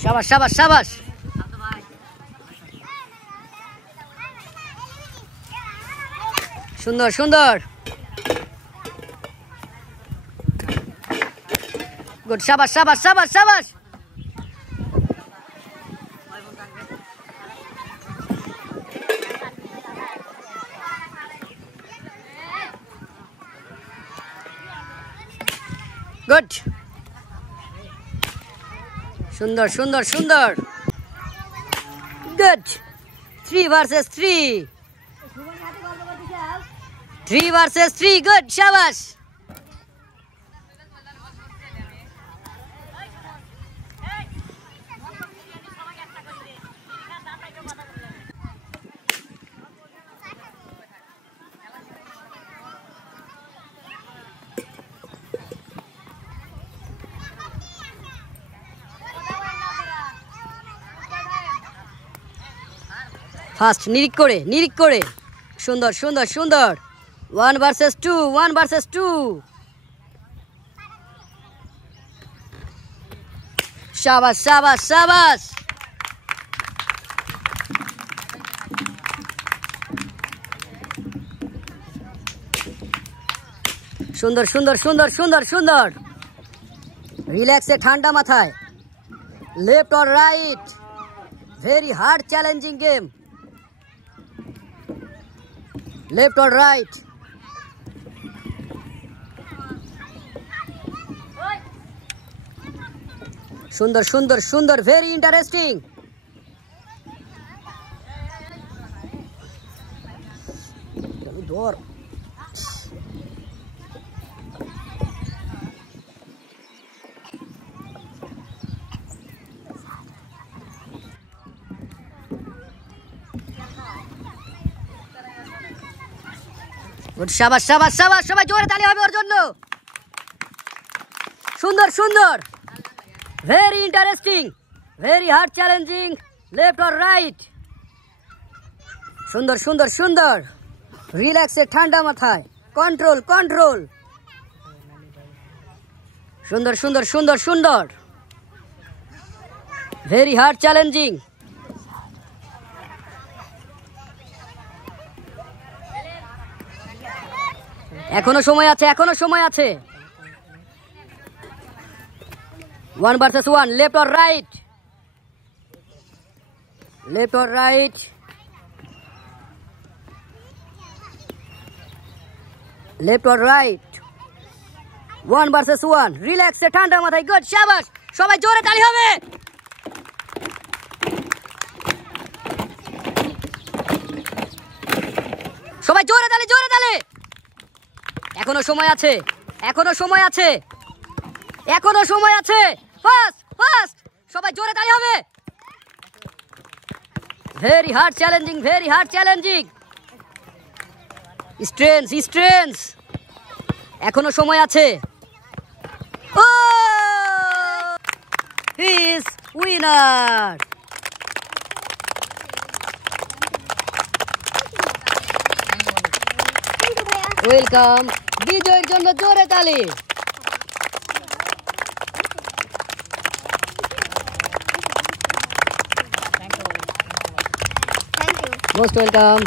শাবাশ শাবাশ শাবাশ। সুন্দর সুন্দর, গুড, শাবাশ শাবাশ শাবাশ শাবাশ। গুড, সুন্দর সুন্দর সুন্দর, গুড। 3 ভার্সেস 3, 3 ভার্সেস 3, গুড, শাবাশ। ফাস্ট, নিরিক করে, সুন্দর সুন্দর সুন্দর। 1 ভার্সেস 2, 1 ভার্সেস 2, শাবাশ শাবাশ শাবাশ। সুন্দর সুন্দর সুন্দর সুন্দর সুন্দর, রিল্যাক্সে, ঠান্ডা মাথায়। Left or right, very hard challenging game. Left or right? সুন্দর সুন্দর সুন্দর, ভেরি ইন্টারেস্টিং। ধর, শাবাশ শাবাশ শাবাশ, সবাই জোরে তালি হবে ওর জন্য। সুন্দর সুন্দর, very interesting, very hard challenging. Left or right? সুন্দর সুন্দর সুন্দর, রিল্যাক্সে, ঠান্ডা মাথায়, কন্ট্রোল কন্ট্রোল। সুন্দর সুন্দর সুন্দর সুন্দর, ভেরি হার্ড চ্যালেঞ্জিং। এখনো সময় আছে, এখনো সময় আছে। 1 ভার্সেস 1, left or right? Left or right? Left or right? 1 ভার্সেস 1, রিল্যাক্সে, ঠান্ডা মাথায়, গুড, শাবাশ। সবাই জোরে তালি হবে। সবাই জোরে তালি, জোরে তালি। এখনো সময় আছে, এখনো সময় আছে, এখনো সময় আছে। ফাস্ট ফাস্ট, সবাই জোরে তালি হবে। Very hard challenging, very hard challenging. Strength strength, এখনো সময় আছে। Oh, he is winner. Welcome, বিজয়ের জন্য জোরে তালি। Most welcome.